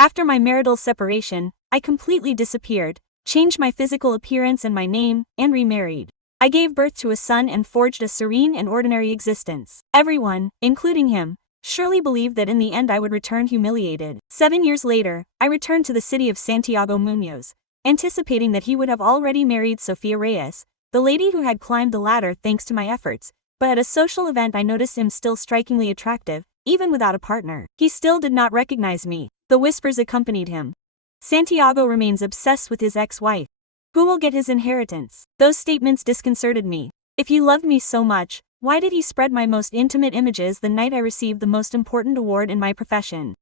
After my marital separation, I completely disappeared, changed my physical appearance and my name, and remarried. I gave birth to a son and forged a serene and ordinary existence. Everyone, including him, surely believed that in the end I would return humiliated. 7 years later, I returned to the city of Santiago Muñoz, anticipating that he would have already married Sofia Reyes, the lady who had climbed the ladder thanks to my efforts, but at a social event I noticed him still strikingly attractive, even without a partner. He still did not recognize me. The whispers accompanied him. Santiago remains obsessed with his ex-wife. Who will get his inheritance? Those statements disconcerted me. If he loved me so much, why did he spread my most intimate images the night I received the most important award in my profession?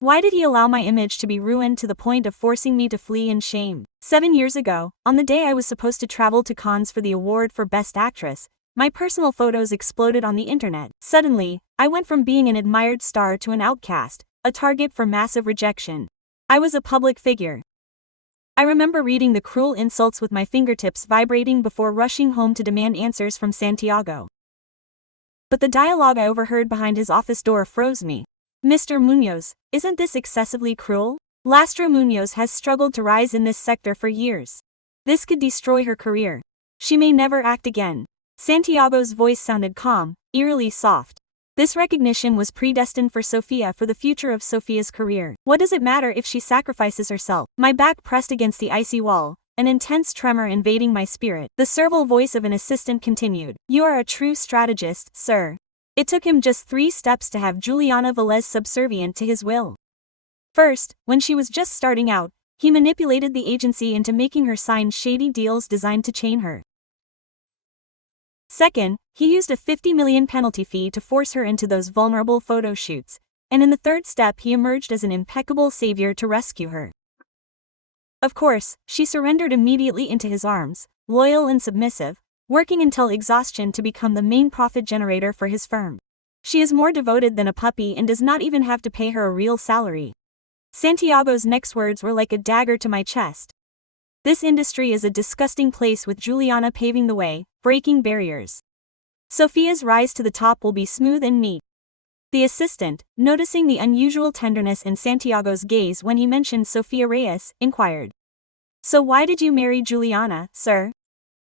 Why did he allow my image to be ruined to the point of forcing me to flee in shame? 7 years ago, on the day I was supposed to travel to Cannes for the award for Best Actress, my personal photos exploded on the internet. Suddenly, I went from being an admired star to an outcast, a target for massive rejection. I was a public figure. I remember reading the cruel insults with my fingertips vibrating before rushing home to demand answers from Santiago. But the dialogue I overheard behind his office door froze me. Mr. Muñoz, isn't this excessively cruel? Lastra Muñoz has struggled to rise in this sector for years. This could destroy her career. She may never act again. Santiago's voice sounded calm, eerily soft. This recognition was predestined for Sofia, for the future of Sofia's career. What does it matter if she sacrifices herself? My back pressed against the icy wall, an intense tremor invading my spirit. The servile voice of an assistant continued. You are a true strategist, sir. It took him just 3 steps to have Juliana Velez subservient to his will. First, when she was just starting out, he manipulated the agency into making her sign shady deals designed to chain her. Second, he used a 50 million penalty fee to force her into those vulnerable photo shoots, and in the third step he emerged as an impeccable savior to rescue her. Of course, she surrendered immediately into his arms, loyal and submissive, working until exhaustion to become the main profit generator for his firm. She is more devoted than a puppy and does not even have to pay her a real salary. Santiago's next words were like a dagger to my chest. This industry is a disgusting place with Juliana paving the way, breaking barriers. Sofia's rise to the top will be smooth and neat. The assistant, noticing the unusual tenderness in Santiago's gaze when he mentioned Sofia Reyes, inquired. So why did you marry Juliana, sir?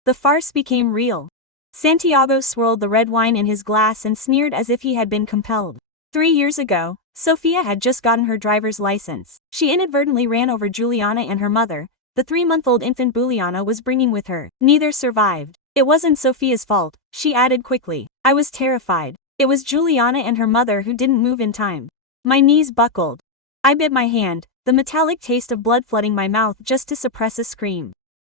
The farce became real. Santiago swirled the red wine in his glass and sneered as if he had been compelled. 3 years ago, Sofia had just gotten her driver's license. She inadvertently ran over Juliana and her mother. The 3-month-old infant Juliana was bringing with her. Neither survived. It wasn't Sofia's fault, she added quickly. I was terrified. It was Juliana and her mother who didn't move in time. My knees buckled. I bit my hand, the metallic taste of blood flooding my mouth just to suppress a scream.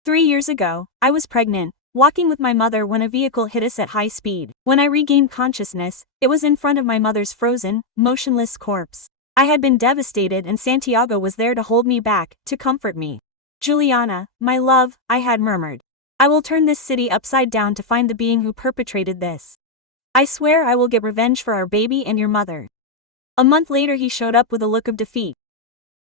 3 years ago, I was pregnant, walking with my mother when a vehicle hit us at high speed. When I regained consciousness, it was in front of my mother's frozen, motionless corpse. I had been devastated and Santiago was there to hold me back, to comfort me. Juliana, my love, I had murmured. I will turn this city upside down to find the being who perpetrated this. I swear I will get revenge for our baby and your mother. A month later he showed up with a look of defeat.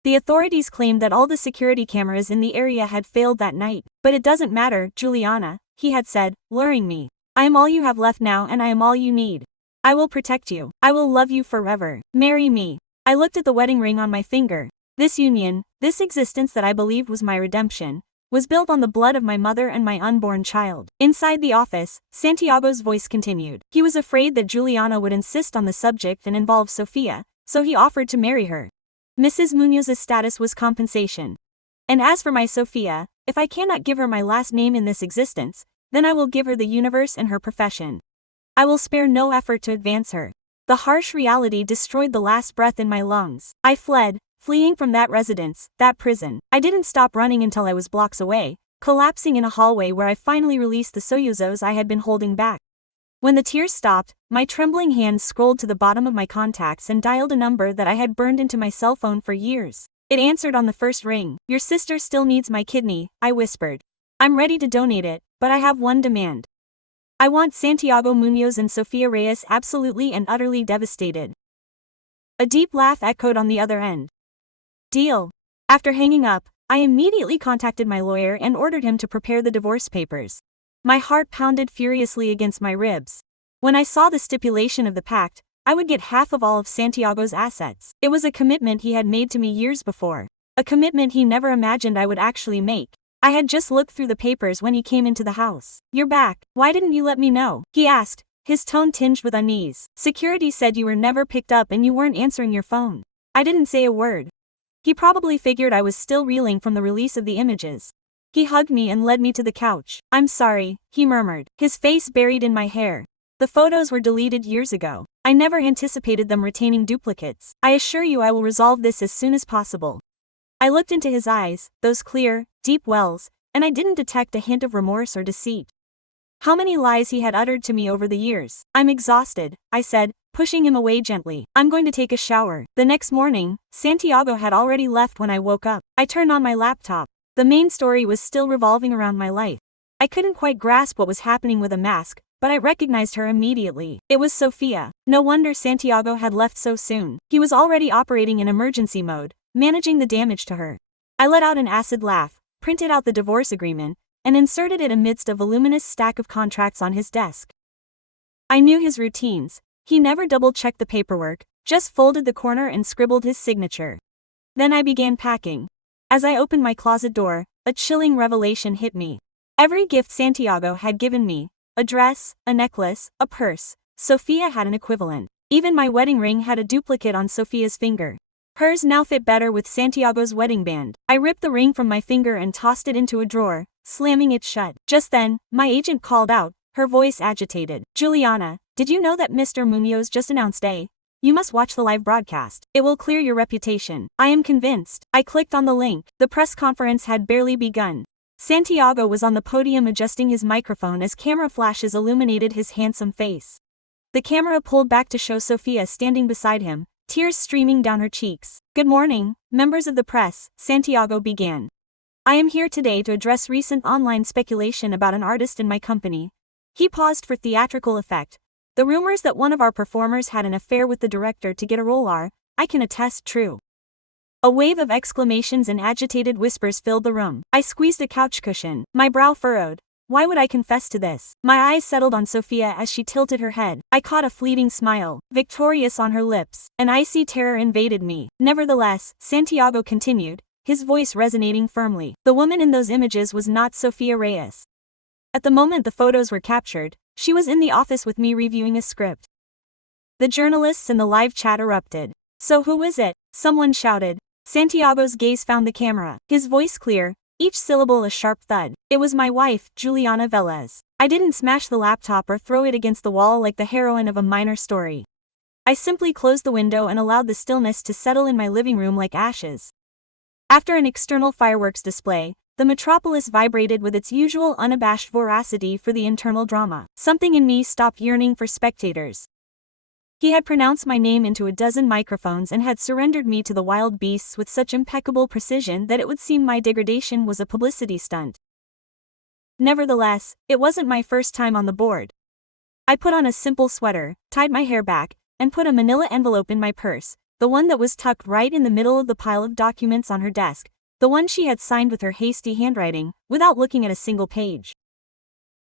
The authorities claimed that all the security cameras in the area had failed that night. But it doesn't matter, Juliana, he had said, luring me. I am all you have left now and I am all you need. I will protect you. I will love you forever. Marry me. I looked at the wedding ring on my finger. This union, this existence that I believed was my redemption, was built on the blood of my mother and my unborn child. Inside the office, Santiago's voice continued. He was afraid that Juliana would insist on the subject and involve Sofia, so he offered to marry her. Mrs. Muñoz's status was compensation. And as for my Sofia, if I cannot give her my last name in this existence, then I will give her the universe and her profession. I will spare no effort to advance her. The harsh reality destroyed the last breath in my lungs. I fled, fleeing from that residence, that prison. I didn't stop running until I was blocks away, collapsing in a hallway where I finally released the sollozos I had been holding back. When the tears stopped, my trembling hands scrolled to the bottom of my contacts and dialed a number that I had burned into my cell phone for years. It answered on the first ring. Your sister still needs my kidney, I whispered. I'm ready to donate it, but I have one demand. I want Santiago Muñoz and Sofia Reyes absolutely and utterly devastated. A deep laugh echoed on the other end. Deal. After hanging up, I immediately contacted my lawyer and ordered him to prepare the divorce papers. My heart pounded furiously against my ribs. When I saw the stipulation of the pact, I would get half of all of Santiago's assets. It was a commitment he had made to me years before. A commitment he never imagined I would actually make. I had just looked through the papers when he came into the house. "You're back. Why didn't you let me know?" he asked, his tone tinged with unease. "Security said you were never picked up and you weren't answering your phone." I didn't say a word. He probably figured I was still reeling from the release of the images. He hugged me and led me to the couch. "I'm sorry," he murmured, his face buried in my hair. "The photos were deleted years ago. I never anticipated them retaining duplicates. I assure you I will resolve this as soon as possible." I looked into his eyes, those clear, deep wells, and I didn't detect a hint of remorse or deceit. How many lies he had uttered to me over the years. "I'm exhausted," I said, pushing him away gently. "I'm going to take a shower." The next morning, Santiago had already left when I woke up. I turned on my laptop. The main story was still revolving around my life. I couldn't quite grasp what was happening with a mask, but I recognized her immediately. It was Sophia. No wonder Santiago had left so soon. He was already operating in emergency mode, managing the damage to her. I let out an acid laugh, printed out the divorce agreement, and inserted it amidst a voluminous stack of contracts on his desk. I knew his routines. He never double-checked the paperwork, just folded the corner and scribbled his signature. Then I began packing. As I opened my closet door, a chilling revelation hit me. Every gift Santiago had given me, a dress, a necklace, a purse, Sophia had an equivalent. Even my wedding ring had a duplicate on Sophia's finger. Hers now fit better with Santiago's wedding band. I ripped the ring from my finger and tossed it into a drawer, slamming it shut. Just then, my agent called out, her voice agitated. "Juliana, did you know that Mr. Munoz just announced a? You must watch the live broadcast. It will clear your reputation." I am convinced. I clicked on the link. The press conference had barely begun. Santiago was on the podium adjusting his microphone as camera flashes illuminated his handsome face. The camera pulled back to show Sophia standing beside him, tears streaming down her cheeks. "Good morning, members of the press," Santiago began. "I am here today to address recent online speculation about an artist in my company." He paused for theatrical effect. "The rumors that one of our performers had an affair with the director to get a role are, I can attest, true." A wave of exclamations and agitated whispers filled the room. I squeezed a couch cushion, my brow furrowed. Why would I confess to this? My eyes settled on Sophia as she tilted her head. I caught a fleeting smile, victorious on her lips. An icy terror invaded me. "Nevertheless," Santiago continued, his voice resonating firmly, "the woman in those images was not Sophia Reyes. At the moment the photos were captured, she was in the office with me reviewing a script." The journalists in the live chat erupted. "So who is it?" someone shouted. Santiago's gaze found the camera, his voice clear, each syllable a sharp thud. "It was my wife, Juliana Velez." I didn't smash the laptop or throw it against the wall like the heroine of a minor story. I simply closed the window and allowed the stillness to settle in my living room like ashes. After an external fireworks display, the metropolis vibrated with its usual unabashed voracity for the internal drama. Something in me stopped yearning for spectators. He had pronounced my name into a dozen microphones and had surrendered me to the wild beasts with such impeccable precision that it would seem my degradation was a publicity stunt. Nevertheless, it wasn't my first time on the board. I put on a simple sweater, tied my hair back, and put a manila envelope in my purse, the one that was tucked right in the middle of the pile of documents on her desk, the one she had signed with her hasty handwriting, without looking at a single page.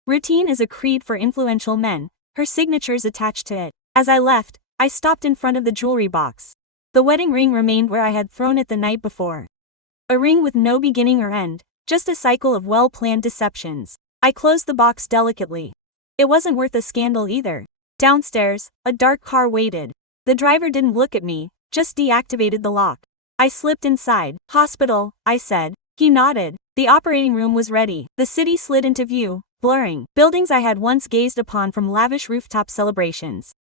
Routine is a creed for influential men, her signature's attached to it. As I left, I stopped in front of the jewelry box. The wedding ring remained where I had thrown it the night before. A ring with no beginning or end, just a cycle of well-planned deceptions. I closed the box delicately. It wasn't worth a scandal either. Downstairs, a dark car waited. The driver didn't look at me, just deactivated the lock. I slipped inside. "Hospital," I said. He nodded. The operating room was ready. The city slid into view, blurring. Buildings I had once gazed upon from lavish rooftop celebrations.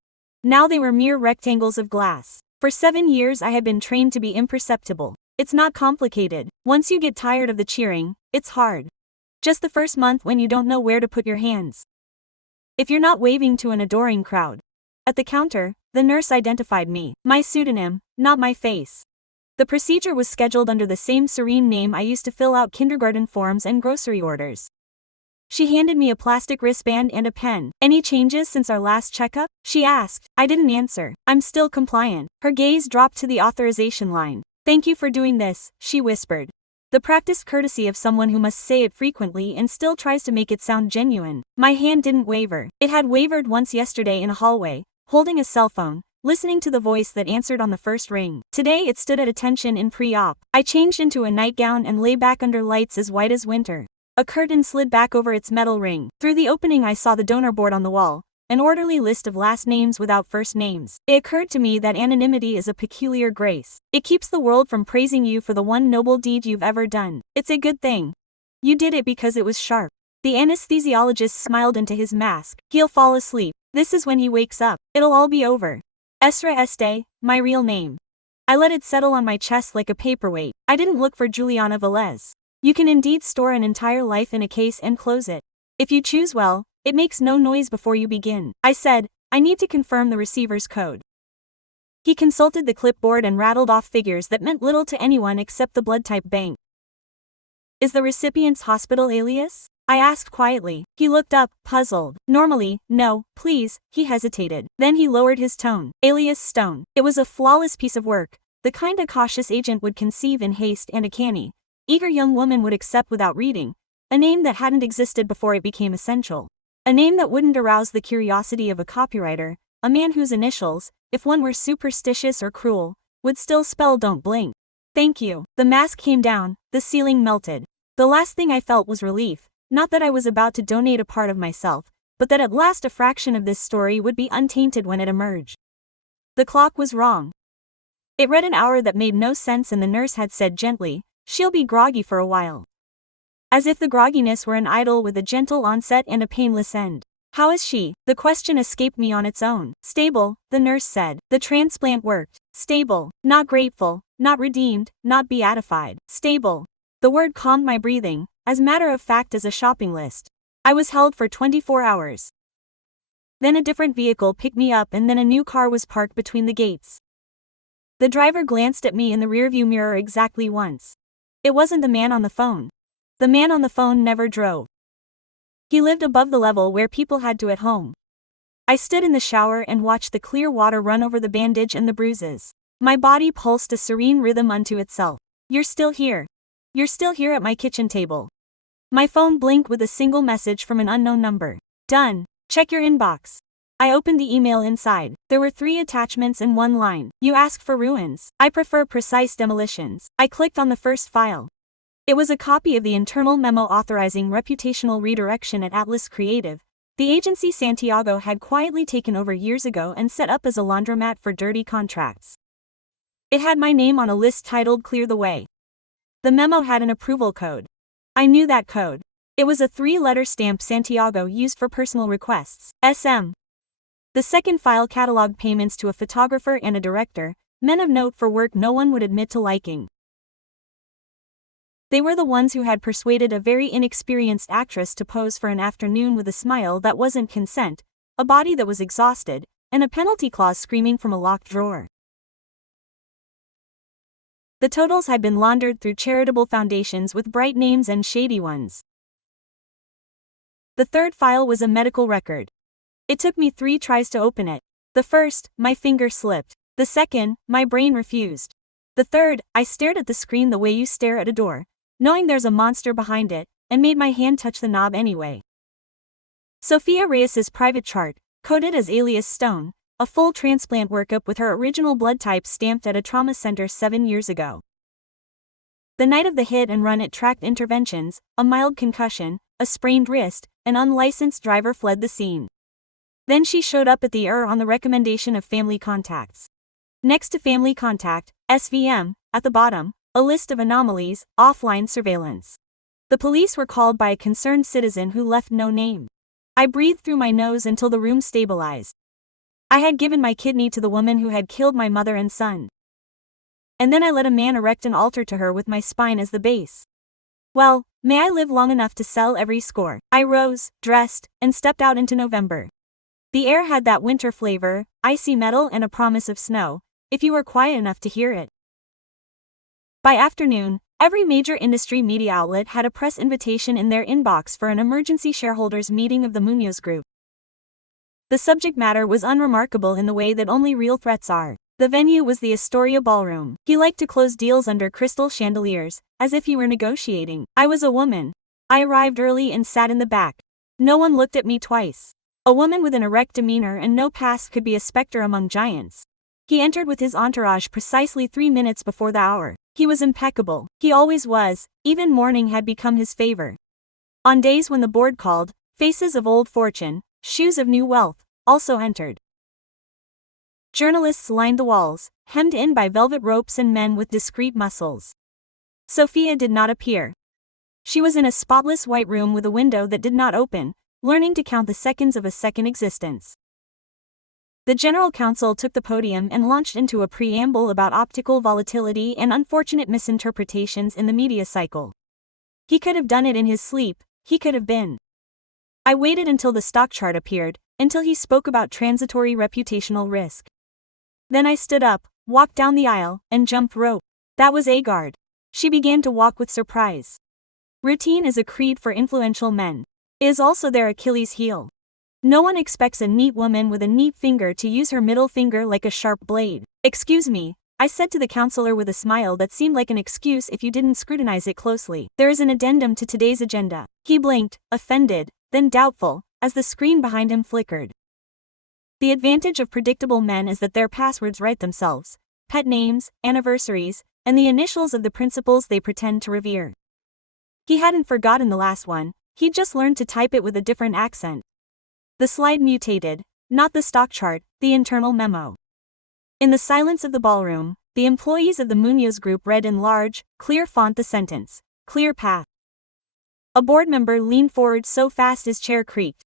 Now they were mere rectangles of glass. For 7 years I had been trained to be imperceptible. It's not complicated. Once you get tired of the cheering, it's hard. Just the first month when you don't know where to put your hands. If you're not waving to an adoring crowd. At the counter, the nurse identified me, my pseudonym, not my face. The procedure was scheduled under the same serene name I used to fill out kindergarten forms and grocery orders. She handed me a plastic wristband and a pen. "Any changes since our last checkup?" she asked. I didn't answer. "I'm still compliant." Her gaze dropped to the authorization line. "Thank you for doing this," she whispered. The practiced courtesy of someone who must say it frequently and still tries to make it sound genuine. My hand didn't waver. It had wavered once yesterday in a hallway, holding a cell phone, listening to the voice that answered on the first ring. Today it stood at attention in pre-op. I changed into a nightgown and lay back under lights as white as winter. A curtain slid back over its metal ring. Through the opening I saw the donor board on the wall, an orderly list of last names without first names. It occurred to me that anonymity is a peculiar grace. It keeps the world from praising you for the one noble deed you've ever done. It's a good thing. You did it because it was sharp. The anesthesiologist smiled into his mask. He'll fall asleep. This is when he wakes up. It'll all be over. Este, my real name. I let it settle on my chest like a paperweight. I didn't look for Juliana Velez. You can indeed store an entire life in a case and close it. If you choose well, it makes no noise before you begin. I said, I need to confirm the receiver's code. He consulted the clipboard and rattled off figures that meant little to anyone except the blood type bank. Is the recipient's hospital alias? I asked quietly. He looked up, puzzled. Normally, no, please, he hesitated. Then he lowered his tone. Alias Stone. It was a flawless piece of work, the kind a cautious agent would conceive in haste and a canny, eager young woman would accept without reading. A name that hadn't existed before it became essential. A name that wouldn't arouse the curiosity of a copywriter, a man whose initials, if one were superstitious or cruel, would still spell don't blink. Thank you. The mask came down, the ceiling melted. The last thing I felt was relief, not that I was about to donate a part of myself, but that at last a fraction of this story would be untainted when it emerged. The clock was wrong. It read an hour that made no sense, and the nurse had said gently, she'll be groggy for a while. As if the grogginess were an idyll with a gentle onset and a painless end. How is she? The question escaped me on its own. Stable, the nurse said. The transplant worked. Stable. Not grateful, not redeemed, not beatified. Stable. The word calmed my breathing, as matter of fact as a shopping list. I was held for 24 hours. Then a different vehicle picked me up, and then a new car was parked between the gates. The driver glanced at me in the rearview mirror exactly once. It wasn't the man on the phone. The man on the phone never drove. He lived above the level where people had to at home. I stood in the shower and watched the clear water run over the bandage and the bruises. My body pulsed a serene rhythm unto itself. You're still here. You're still here at my kitchen table. My phone blinked with a single message from an unknown number. Done. Check your inbox. I opened the email inside. There were 3 attachments and 1 line. You ask for ruins. I prefer precise demolitions. I clicked on the first file. It was a copy of the internal memo authorizing reputational redirection at Atlas Creative, the agency Santiago had quietly taken over years ago and set up as a laundromat for dirty contracts. It had my name on a list titled Clear the Way. The memo had an approval code. I knew that code. It was a 3-letter stamp Santiago used for personal requests, SM. The second file cataloged payments to a photographer and a director, men of note for work no one would admit to liking. They were the ones who had persuaded a very inexperienced actress to pose for an afternoon with a smile that wasn't consent, a body that was exhausted, and a penalty clause screaming from a locked drawer. The totals had been laundered through charitable foundations with bright names and shady ones. The third file was a medical record. It took me 3 tries to open it. The first, my finger slipped. The second, my brain refused. The third, I stared at the screen the way you stare at a door, knowing there's a monster behind it, and made my hand touch the knob anyway. Sophia Reyes's private chart, coded as alias Stone, a full transplant workup with her original blood type stamped at a trauma center 7 years ago. The night of the hit and run it tracked interventions, a mild concussion, a sprained wrist, an unlicensed driver fled the scene. Then she showed up at the ER on the recommendation of family contacts. Next to family contact, SVM, at the bottom, a list of anomalies, offline surveillance. The police were called by a concerned citizen who left no name. I breathed through my nose until the room stabilized. I had given my kidney to the woman who had killed my mother and son. And then I let a man erect an altar to her with my spine as the base. Well, may I live long enough to sell every score. I rose, dressed, and stepped out into November. The air had that winter flavor, icy metal and a promise of snow, if you were quiet enough to hear it. By afternoon, every major industry media outlet had a press invitation in their inbox for an emergency shareholders meeting of the Munoz Group. The subject matter was unremarkable in the way that only real threats are. The venue was the Astoria Ballroom. He liked to close deals under crystal chandeliers, as if he were negotiating. I was a woman. I arrived early and sat in the back. No one looked at me twice. A woman with an erect demeanor and no past could be a specter among giants. He entered with his entourage precisely 3 minutes before the hour. He was impeccable. He always was, even mourning had become his favor. On days when the board called, faces of old fortune, shoes of new wealth, also entered. Journalists lined the walls, hemmed in by velvet ropes and men with discreet muscles. Sophia did not appear. She was in a spotless white room with a window that did not open, learning to count the seconds of a second existence. The general counsel took the podium and launched into a preamble about optical volatility and unfortunate misinterpretations in the media cycle. He could have done it in his sleep, he could have been. I waited until the stock chart appeared, until he spoke about transitory reputational risk. Then I stood up, walked down the aisle, and jumped rope. That was Agard. She began to walk with surprise. Routine is a creed for influential men. It is also their Achilles heel. No one expects a neat woman with a neat finger to use her middle finger like a sharp blade. "Excuse me," I said to the counselor with a smile that seemed like an excuse if you didn't scrutinize it closely. "There is an addendum to today's agenda." He blinked, offended, then doubtful, as the screen behind him flickered. The advantage of predictable men is that their passwords write themselves: pet names, anniversaries, and the initials of the principles they pretend to revere. He hadn't forgotten the last one, he'd just learned to type it with a different accent. The slide mutated, not the stock chart, the internal memo. In the silence of the ballroom, the employees of the Munoz Group read in large, clear font the sentence: "Clear path." A board member leaned forward so fast his chair creaked.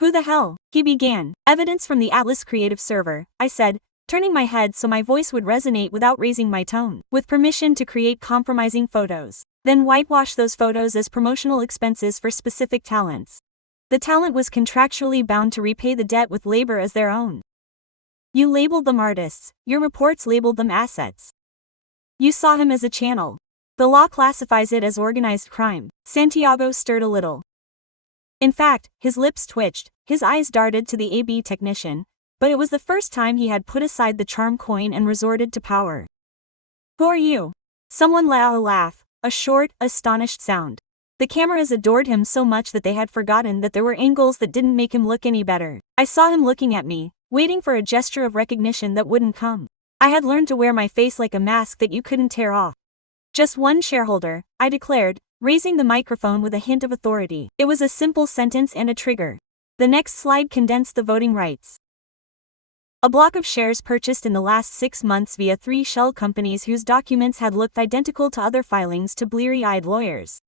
"Who the hell?" he began. "Evidence from the Atlas Creative Server," I said, turning my head so my voice would resonate without raising my tone. "With permission to create compromising photos. Then whitewash those photos as promotional expenses for specific talents. The talent was contractually bound to repay the debt with labor as their own. You labeled them artists, your reports labeled them assets. You saw him as a channel. The law classifies it as organized crime." Santiago stirred a little. In fact, his lips twitched, his eyes darted to the AB technician, but it was the first time he had put aside the charm coin and resorted to power. "Who are you?" Someone let out a laugh, a short, astonished sound. The cameras adored him so much that they had forgotten that there were angles that didn't make him look any better. I saw him looking at me, waiting for a gesture of recognition that wouldn't come. I had learned to wear my face like a mask that you couldn't tear off. "Just one shareholder," I declared, raising the microphone with a hint of authority. It was a simple sentence and a trigger. The next slide condensed the voting rights. A block of shares purchased in the last 6 months via 3 shell companies whose documents had looked identical to other filings to bleary-eyed lawyers.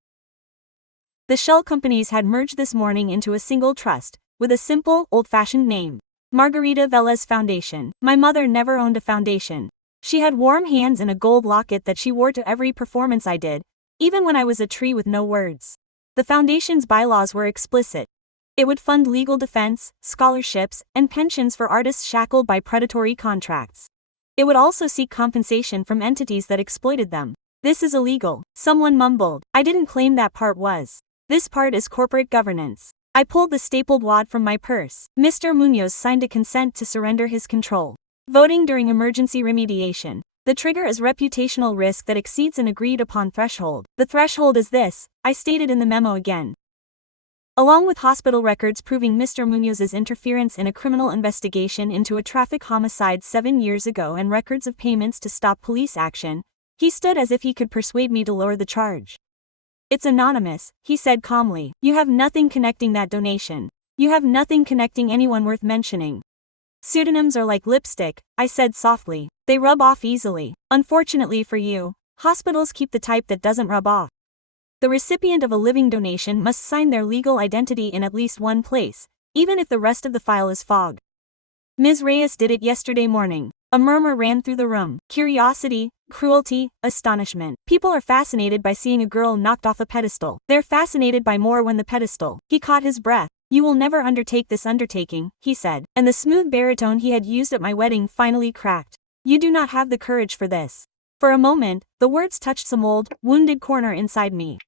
The shell companies had merged this morning into a single trust, with a simple, old-fashioned name: Margarita Velez Foundation. My mother never owned a foundation. She had warm hands and a gold locket that she wore to every performance I did, even when I was a tree with no words. The foundation's bylaws were explicit. It would fund legal defense, scholarships, and pensions for artists shackled by predatory contracts. It would also seek compensation from entities that exploited them. "This is illegal," someone mumbled. I didn't claim that part was. "This part is corporate governance." I pulled the stapled wad from my purse. Mr. Munoz signed a consent to surrender his control. Voting during emergency remediation. The trigger is reputational risk that exceeds an agreed-upon threshold. The threshold is this, I stated in the memo again. Along with hospital records proving Mr. Munoz's interference in a criminal investigation into a traffic homicide 7 years ago and records of payments to stop police action, he stood as if he could persuade me to lower the charge. "It's anonymous," he said calmly. "You have nothing connecting that donation. You have nothing connecting anyone worth mentioning." "Pseudonyms are like lipstick," I said softly. "They rub off easily. Unfortunately for you, hospitals keep the type that doesn't rub off. The recipient of a living donation must sign their legal identity in at least one place, even if the rest of the file is fog. Ms. Reyes did it yesterday morning." A murmur ran through the room. Curiosity, cruelty, astonishment. People are fascinated by seeing a girl knocked off a pedestal. They're fascinated by more when the pedestal. He caught his breath. "You will never undertake this undertaking," he said, and the smooth baritone he had used at my wedding finally cracked. "You do not have the courage for this." For a moment, the words touched some old, wounded corner inside me.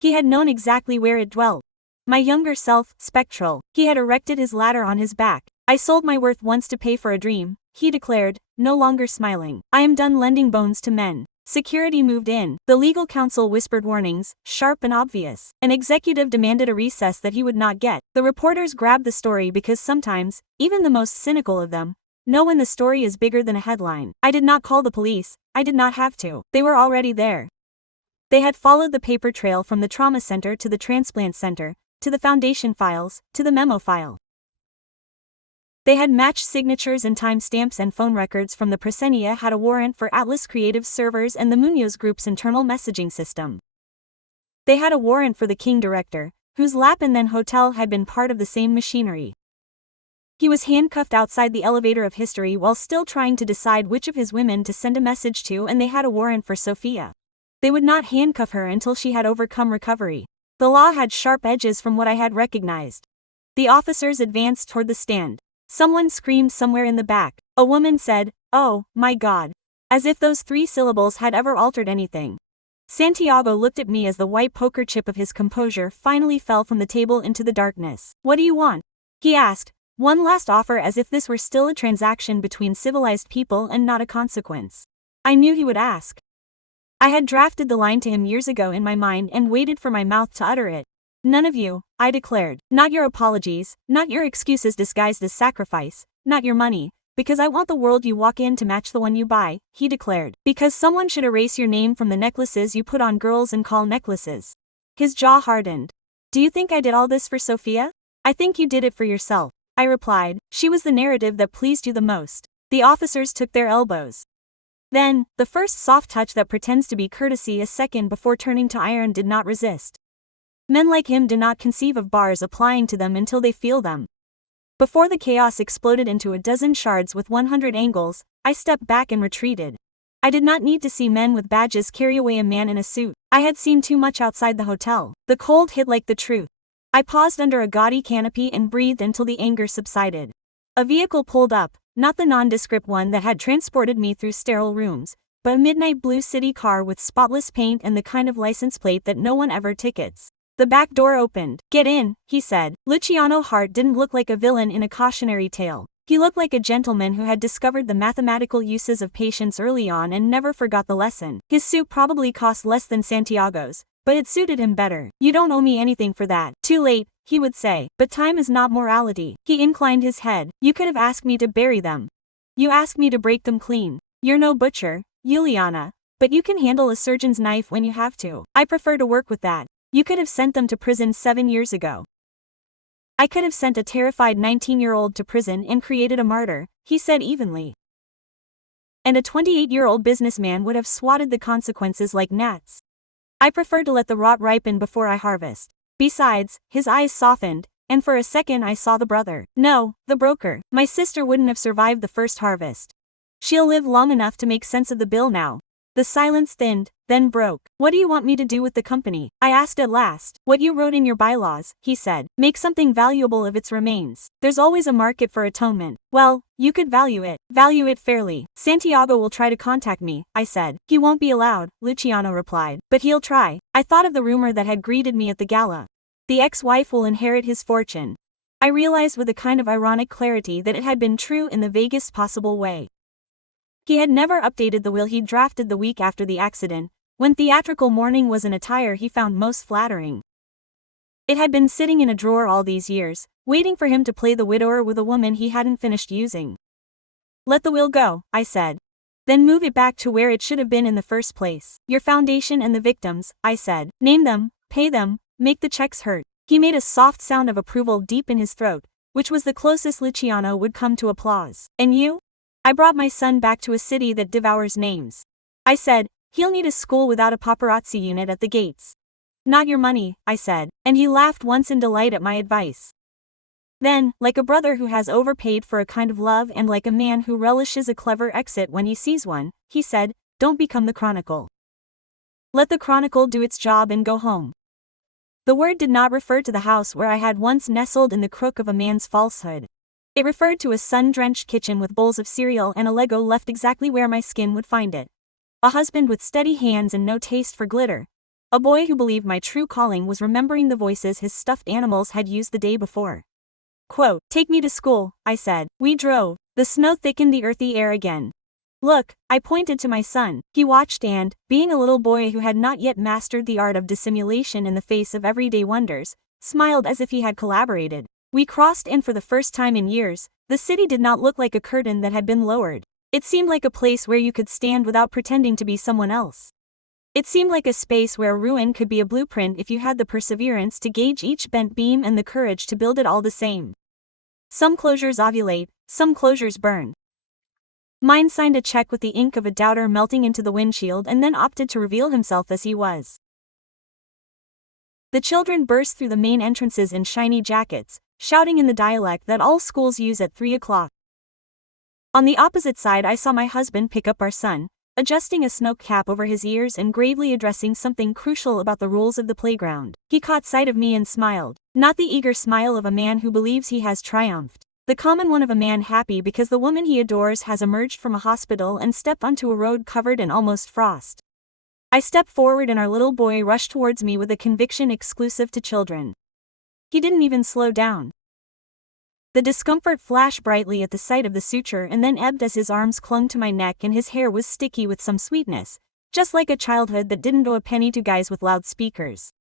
He had known exactly where it dwelt. My younger self, spectral. He had erected his ladder on his back. "I sold my worth once to pay for a dream," he declared, no longer smiling. "I am done lending bones to men." Security moved in. The legal counsel whispered warnings, sharp and obvious. An executive demanded a recess that he would not get. The reporters grabbed the story because sometimes, even the most cynical of them, know when the story is bigger than a headline. I did not call the police, I did not have to. They were already there. They had followed the paper trail from the trauma center to the transplant center, to the foundation files, to the memo file. They had matched signatures and timestamps, and phone records from the Presenia had a warrant for Atlas Creative servers and the Munoz Group's internal messaging system. They had a warrant for the King director, whose lap and then hotel had been part of the same machinery. He was handcuffed outside the elevator of history while still trying to decide which of his women to send a message to, and they had a warrant for Sophia. They would not handcuff her until she had overcome recovery. The law had sharp edges from what I had recognized. The officers advanced toward the stand. Someone screamed somewhere in the back. A woman said, "Oh, my God." As if those 3 syllables had ever altered anything. Santiago looked at me as the white poker chip of his composure finally fell from the table into the darkness. "What do you want?" he asked. One last offer, as if this were still a transaction between civilized people and not a consequence. I knew he would ask. I had drafted the line to him years ago in my mind and waited for my mouth to utter it. "None of you," I declared. "Not your apologies, not your excuses disguised as sacrifice, not your money, because I want the world you walk in to match the one you buy," he declared. "Because someone should erase your name from the necklaces you put on girls and call necklaces." His jaw hardened. "Do you think I did all this for Sophia?" "I think you did it for yourself," I replied. "She was the narrative that pleased you the most." The officers took their elbows. Then, the first soft touch that pretends to be courtesy a second before turning to iron did not resist. Men like him do not conceive of bars applying to them until they feel them. Before the chaos exploded into a dozen shards with 100 angles, I stepped back and retreated. I did not need to see men with badges carry away a man in a suit. I had seen too much outside the hotel. The cold hit like the truth. I paused under a gaudy canopy and breathed until the anger subsided. A vehicle pulled up, not the nondescript one that had transported me through sterile rooms, but a midnight blue city car with spotless paint and the kind of license plate that no one ever tickets. The back door opened. "Get in," he said. Luciano Hart didn't look like a villain in a cautionary tale. He looked like a gentleman who had discovered the mathematical uses of patience early on and never forgot the lesson. His suit probably cost less than Santiago's, but it suited him better. "You don't owe me anything for that." "Too late," he would say. "But time is not morality." He inclined his head. "You could have asked me to bury them. You asked me to break them clean. You're no butcher, Juliana, but you can handle a surgeon's knife when you have to. I prefer to work with that. You could have sent them to prison 7 years ago." "I could have sent a terrified 19-year-old to prison and created a martyr," he said evenly. "And a 28-year-old businessman would have swatted the consequences like gnats. I prefer to let the rot ripen before I harvest." Besides, his eyes softened, and for a second I saw the brother. "No, the broker. My sister wouldn't have survived the first harvest. She'll live long enough to make sense of the bill now." The silence thinned, then broke. "What do you want me to do with the company?" I asked at last. "What you wrote in your bylaws," he said. "Make something valuable of its remains. There's always a market for atonement." "Well, you could value it fairly." "Santiago will try to contact me," I said. "He won't be allowed," Luciano replied. "But he'll try." I thought of the rumor that had greeted me at the gala. The ex-wife will inherit his fortune. I realized with a kind of ironic clarity that it had been true in the vaguest possible way. He had never updated the will he'd drafted the week after the accident, when theatrical mourning was an attire he found most flattering. It had been sitting in a drawer all these years, waiting for him to play the widower with a woman he hadn't finished using. "Let the will go," I said. "Then move it back to where it should have been in the first place. Your foundation and the victims," I said. "Name them, pay them, make the checks hurt." He made a soft sound of approval deep in his throat, which was the closest Luciano would come to applause. "And you?" "I brought my son back to a city that devours names." I said. "He'll need a school without a paparazzi unit at the gates." "Not your money," I said, and he laughed once in delight at my advice. Then, like a brother who has overpaid for a kind of love and like a man who relishes a clever exit when he sees one, he said, "Don't become the Chronicle. Let the Chronicle do its job and go home." The word did not refer to the house where I had once nestled in the crook of a man's falsehood. It referred to a sun-drenched kitchen with bowls of cereal and a Lego left exactly where my skin would find it. A husband with steady hands and no taste for glitter. A boy who believed my true calling was remembering the voices his stuffed animals had used the day before. Quote, "Take me to school," I said. We drove. The snow thickened the earthy air again. "Look," I pointed to my son. He watched and, being a little boy who had not yet mastered the art of dissimulation in the face of everyday wonders, smiled as if he had collaborated. We crossed in for the first time in years, The city did not look like a curtain that had been lowered. It seemed like a place where you could stand without pretending to be someone else. It seemed like a space where a ruin could be a blueprint if you had the perseverance to gauge each bent beam and the courage to build it all the same. Some closures ovulate, some closures burn. Mine signed a check with the ink of a doubter melting into the windshield and then opted to reveal himself as he was. The children burst through the main entrances in shiny jackets, shouting in the dialect that all schools use at 3 o'clock. On the opposite side I saw my husband pick up our son, adjusting a snow cap over his ears and gravely addressing something crucial about the rules of the playground. He caught sight of me and smiled, not the eager smile of a man who believes he has triumphed. The common one of a man happy because the woman he adores has emerged from a hospital and stepped onto a road covered in almost frost. I stepped forward and our little boy rushed towards me with a conviction exclusive to children. He didn't even slow down. The discomfort flashed brightly at the sight of the suture and then ebbed as his arms clung to my neck and his hair was sticky with some sweetness, just like a childhood that didn't owe a penny to guys with loudspeakers.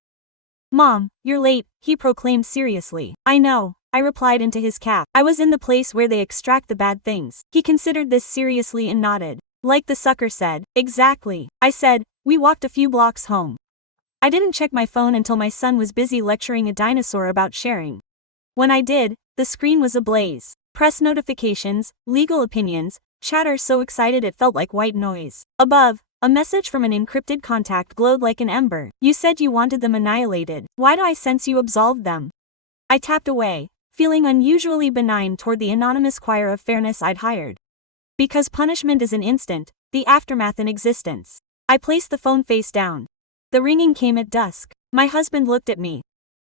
"Mom, you're late," he proclaimed seriously. "I know," I replied into his cap. I was in the place where they extract the bad things. He considered this seriously and nodded. Like the sucker said. "Exactly," I said. We walked a few blocks home. I didn't check my phone until my son was busy lecturing a dinosaur about sharing. When I did, the screen was ablaze. Press notifications, legal opinions, chatter so excited it felt like white noise. Above, a message from an encrypted contact glowed like an ember. "You said you wanted them annihilated. Why do I sense you absolved them?" I tapped away, feeling unusually benign toward the anonymous choir of fairness I'd hired. Because punishment is an instant, the aftermath an existence. I placed the phone face down. The ringing came at dusk. My husband looked at me.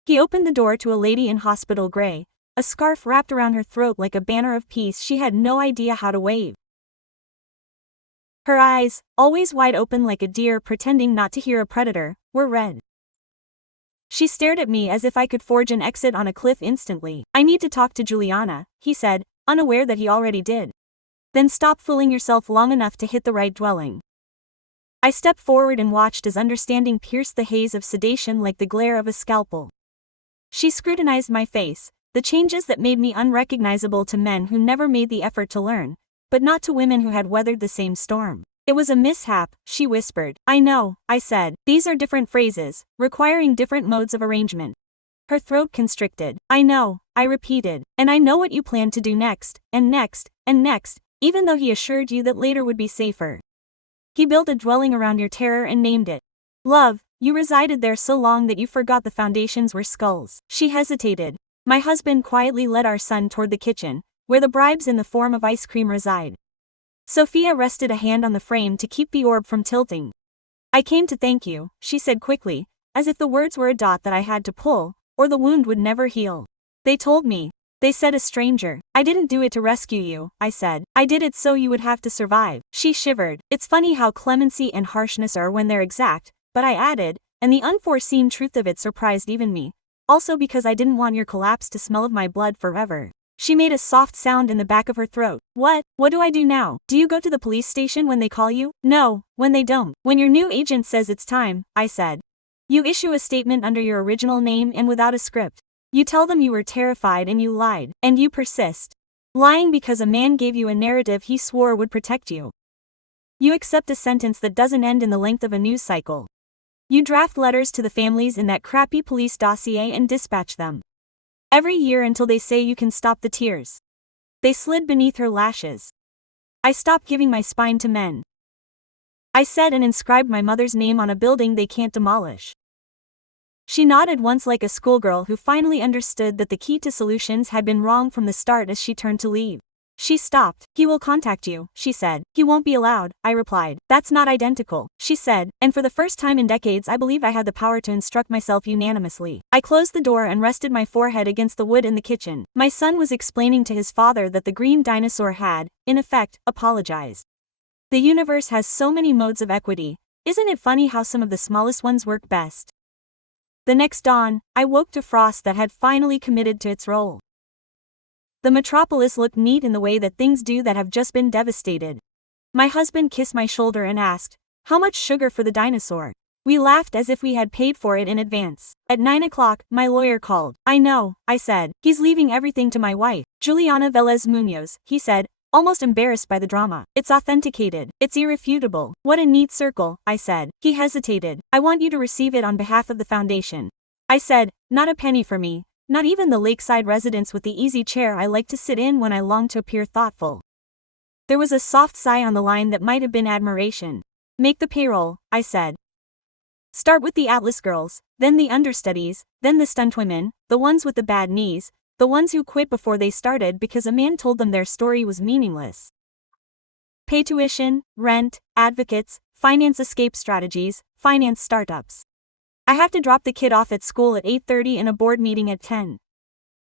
He opened the door to a lady in hospital gray, a scarf wrapped around her throat like a banner of peace she had no idea how to wave. Her eyes, always wide open like a deer pretending not to hear a predator, were red. She stared at me as if I could forge an exit on a cliff instantly. "I need to talk to Juliana," he said, unaware that he already did. "Then stop fooling yourself long enough to hit the right dwelling." I stepped forward and watched as understanding pierced the haze of sedation like the glare of a scalpel. She scrutinized my face, the changes that made me unrecognizable to men who never made the effort to learn, but not to women who had weathered the same storm. "It was a mishap," she whispered. "I know," I said. "These are different phrases, requiring different modes of arrangement." Her throat constricted. "I know," I repeated. "And I know what you plan to do next, and next, and next," even though he assured you that later would be safer. "He built a dwelling around your terror and named it love. You resided there so long that you forgot the foundations were skulls." She hesitated. My husband quietly led our son toward the kitchen, where the bribes in the form of ice cream reside. Sophia rested a hand on the frame to keep the orb from tilting. "I came to thank you," she said quickly, as if the words were a dot that I had to pull, or the wound would never heal. "They told me." "They said a stranger." "I didn't do it to rescue you," I said. "I did it so you would have to survive." She shivered. "It's funny how clemency and harshness are when they're exact," but I added, and the unforeseen truth of it surprised even me. "Also because I didn't want your collapse to smell of my blood forever." She made a soft sound in the back of her throat. What do I do now? Do you go to the police station when they call you?" "No, when they don't. When your new agent says it's time," I said. "You issue a statement under your original name and without a script. You tell them you were terrified and you lied, and you persist. Lying because a man gave you a narrative he swore would protect you. You accept a sentence that doesn't end in the length of a news cycle. You draft letters to the families in that crappy police dossier and dispatch them every year until they say you can stop the tears." They slid beneath her lashes. "I stopped giving my spine to men," I said, and inscribed my mother's name on a building they can't demolish. She nodded once like a schoolgirl who finally understood that the key to solutions had been wrong from the start as she turned to leave. She stopped. "He will contact you," she said. "He won't be allowed," I replied. "That's not identical," she said, and for the first time in decades I believed I had the power to instruct myself unanimously. I closed the door and rested my forehead against the wood in the kitchen. My son was explaining to his father that the green dinosaur had, in effect, apologized. The universe has so many modes of equity. Isn't it funny how some of the smallest ones work best? The next dawn, I woke to frost that had finally committed to its role. The metropolis looked neat in the way that things do that have just been devastated. My husband kissed my shoulder and asked, "How much sugar for the dinosaur?" We laughed as if we had paid for it in advance. At 9 o'clock, my lawyer called. I know, I said. He's leaving everything to my wife, Juliana Velez Munoz, he said, almost embarrassed by the drama. It's authenticated. It's irrefutable. What a neat circle, I said. He hesitated. I want you to receive it on behalf of the foundation. I said, not a penny for me, not even the lakeside residence with the easy chair I like to sit in when I long to appear thoughtful. There was a soft sigh on the line that might have been admiration. Make the payroll, I said. Start with the Atlas girls, then the understudies, then the stuntwomen, the ones with the bad knees, the ones who quit before they started because a man told them their story was meaningless. Pay tuition, rent, advocates, finance escape strategies, finance startups. I have to drop the kid off at school at 8:30 and a board meeting at 10.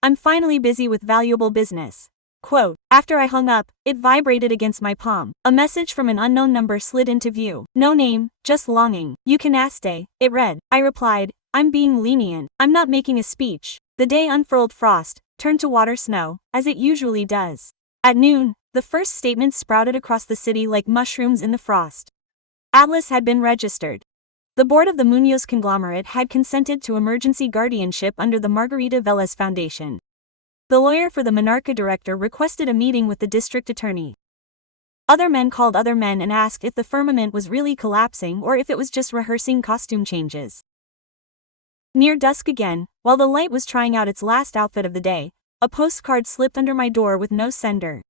I'm finally busy with valuable business. Quote, after I hung up, it vibrated against my palm. A message from an unknown number slid into view. No name, just longing. You can stay, it read. I replied, I'm being lenient. I'm not making a speech. The day unfurled frost, turned to water snow, as it usually does. At noon, the first statement sprouted across the city like mushrooms in the frost. Atlas had been registered. The board of the Munoz conglomerate had consented to emergency guardianship under the Margarita Velez Foundation. The lawyer for the Monarca director requested a meeting with the district attorney. Other men called other men and asked if the firmament was really collapsing or if it was just rehearsing costume changes. Near dusk again, while the light was trying out its last outfit of the day, a postcard slipped under my door with no sender.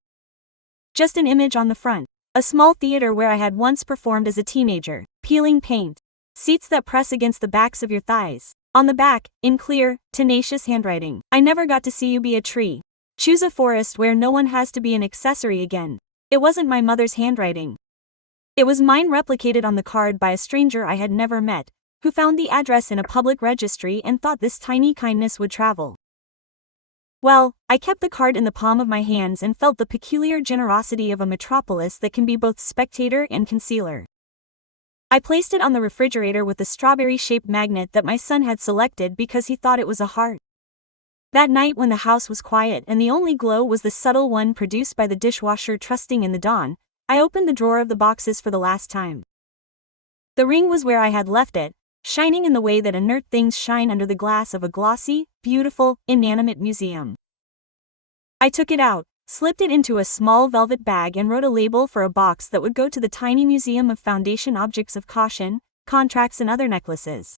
Just an image on the front. A small theater where I had once performed as a teenager, peeling paint. Seats that press against the backs of your thighs. On the back, in clear, tenacious handwriting, I never got to see you be a tree. Choose a forest where no one has to be an accessory again. It wasn't my mother's handwriting. It was mine replicated on the card by a stranger I had never met, who found the address in a public registry and thought this tiny kindness would travel. Well, I kept the card in the palm of my hands and felt the peculiar generosity of a metropolis that can be both spectator and concealer. I placed it on the refrigerator with the strawberry-shaped magnet that my son had selected because he thought it was a heart. That night when the house was quiet and the only glow was the subtle one produced by the dishwasher trusting in the dawn, I opened the drawer of the boxes for the last time. The ring was where I had left it, shining in the way that inert things shine under the glass of a glossy, beautiful, inanimate museum. I took it out, slipped it into a small velvet bag and wrote a label for a box that would go to the tiny museum of foundation objects of caution, contracts and other necklaces.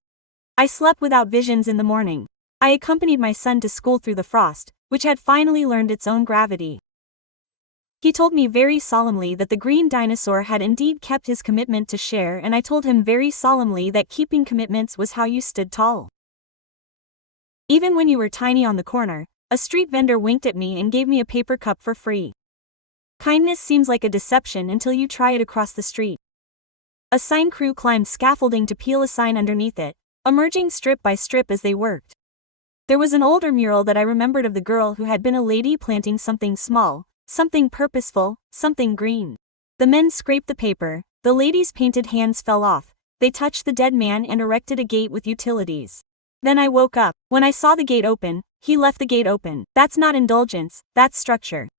I slept without visions in the morning. I accompanied my son to school through the frost, which had finally learned its own gravity. He told me very solemnly that the green dinosaur had indeed kept his commitment to share, and I told him very solemnly that keeping commitments was how you stood tall. Even when you were tiny on the corner, a street vendor winked at me and gave me a paper cup for free. Kindness seems like a deception until you try it across the street. A sign crew climbed scaffolding to peel a sign underneath it, emerging strip by strip as they worked. There was an older mural that I remembered of the girl who had been a lady planting something small, something purposeful, something green. The men scraped the paper, the lady's painted hands fell off, they touched the dead man and erected a gate with utilities. Then I woke up. When I saw the gate open, he left the gate open. That's not indulgence, that's structure.